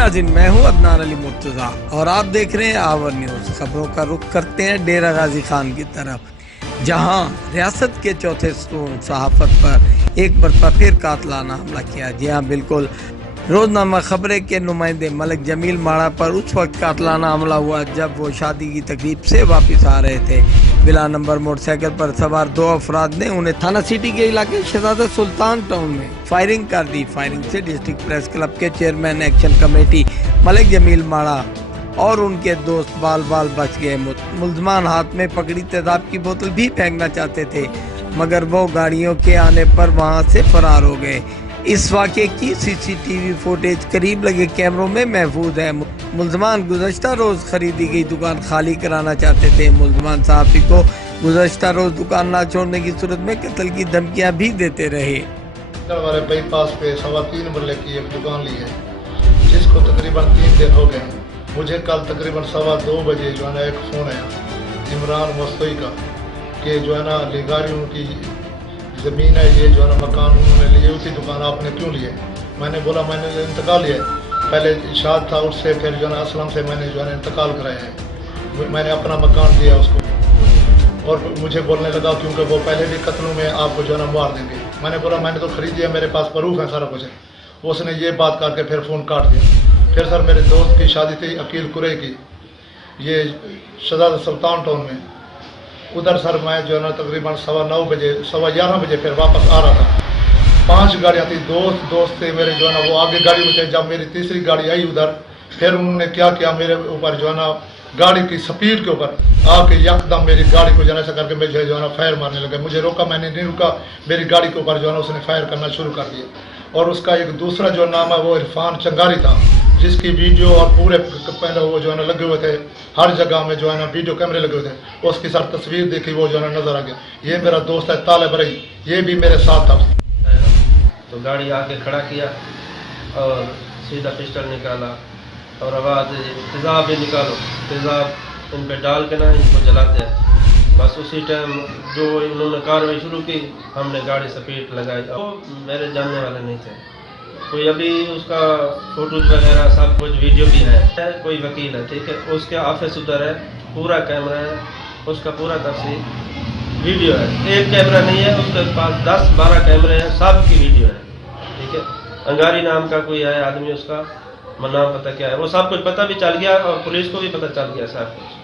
नाज़रीन, मैं हूं अदनान अली मुर्तज़ा और आप देख रहे हैं आवर न्यूज़। खबरों का रुख करते हैं डेरा गाजी खान की तरफ, जहां रियासत के चौथे स्टोन सहाफत पर एक बार फिर कातलाना हमला किया। जी हाँ, बिल्कुल, रोजनामा खबरें के नुमाइंदे मलिक जमील माड़ा पर उस वक्त कातलाना हमला हुआ जब वो शादी की तकरीब से वापस आ रहे थे। बिला नंबर मोटरसाइकिल पर सवार दो अफराद ने उन्हें थाना सिटी के इलाके शहजादा सुल्तान टाउन में फायरिंग कर दी। फायरिंग से डिस्ट्रिक्ट प्रेस क्लब के chairman action committee Malik Jameel Mada और उनके दोस्त बाल बाल बच गए। मुल्ज़मान हाथ में पकड़ी तेजाब की बोतल भी फेंकना चाहते थे, मगर वो गाड़ियों के आने पर वहां से फरार हो गए। इस वाक़े की सीसीटीवी फुटेज करीब लगे कैमरों में महफूज है। मुल्ज़मान गुज़श्ता रोज़ खरीदी गई दुकान खाली कराना चाहते थे। मुल्ज़मान सहाफ़ी को गुज़श्ता रोज़ दुकान ना छोड़ने की सूरत में कत्ल की धमकियां भी देते रहे। हमारे बाईपास पे 3.25 मरले की एक दुकान ली है, जिसको तकरीबन 3 दिन हो गए। मुझे कल तकरीबन 2:15 बजे जो है ना एक फ़ोन आया इमरान वस्तोई का कि जो है ना लिगारियों की ज़मीन है, ये जो है ना मकान उन्होंने लिए, उसी दुकान आपने क्यों लिए? मैंने बोला मैंने इंतकाल लिया है, पहले इशाद था उससे, फिर जो है ना असलम से मैंने जो है ना इंतकाल कराया है। मैंने अपना मकान दिया उसको और मुझे बोलने लगा क्योंकि वो पहले भी कत्लों में आपको जो है ना मार देंगे। मैंने बोला मैंने तो खरीदी है, मेरे पास प्रूफ है, सारा कुछ है। उसने ये बात करके फिर फ़ोन काट दिया। फिर सर मेरे दोस्त की शादी थी अकील कुरे की, ये शहजादा सुल्तान टाउन में। उधर सर मैं जो है ना तकरीबन 9:15 बजे 11:15 बजे फिर वापस आ रहा था। 5 गाड़ियाँ थी, दोस्त थे मेरे जो है ना, वो आगे गाड़ी में थे। जब मेरी तीसरी गाड़ी आई उधर, फिर उन्होंने क्या किया, मेरे ऊपर जो है ना गाड़ी की स्पीड के ऊपर आके यकदम मेरी गाड़ी को जैसा करके मुझे जो है ना फायर मारने लगे। मुझे रोका, मैंने नहीं रुका, मेरी गाड़ी के ऊपर जो है ना उसने फायर करना शुरू कर दिया। और उसका एक दूसरा जो नाम है वो इरफान चंगारी था, जिसकी वीडियो और पूरे पहले वो जो है ना लगे हुए थे, हर जगह में जो है ना वीडियो कैमरे लगे हुए थे। उसकी सर तस्वीर देखी, वो जो है ना नजर आ गया। ये मेरा दोस्त है तालिब रही, ये भी मेरे साथ था। तो गाड़ी आके खड़ा किया और सीधा पिस्टल निकाला और आवाज़ तेज़ाब भी निकालो, तेज़ाब इन पे डाल के ना इनको जलाते हैं। बस उसी टाइम जो इन्होंने कार्रवाई शुरू की, हमने गाड़ी स्पीड लगाई। वो मेरे जानने वाले नहीं थे कोई। अभी उसका फोटोज वगैरह सब कुछ वीडियो भी है। कोई वकील है, ठीक है, उसके ऑफिस उधर है, पूरा कैमरा है, उसका पूरा तफसील वीडियो है। एक कैमरा नहीं है, उसके पास 10-12 कैमरे हैं, सब की वीडियो है, ठीक है। अंगारी नाम का कोई है आदमी, उसका नाम पता क्या है, वो सब कुछ पता भी चल गया और पुलिस को भी पता चल गया सब कुछ।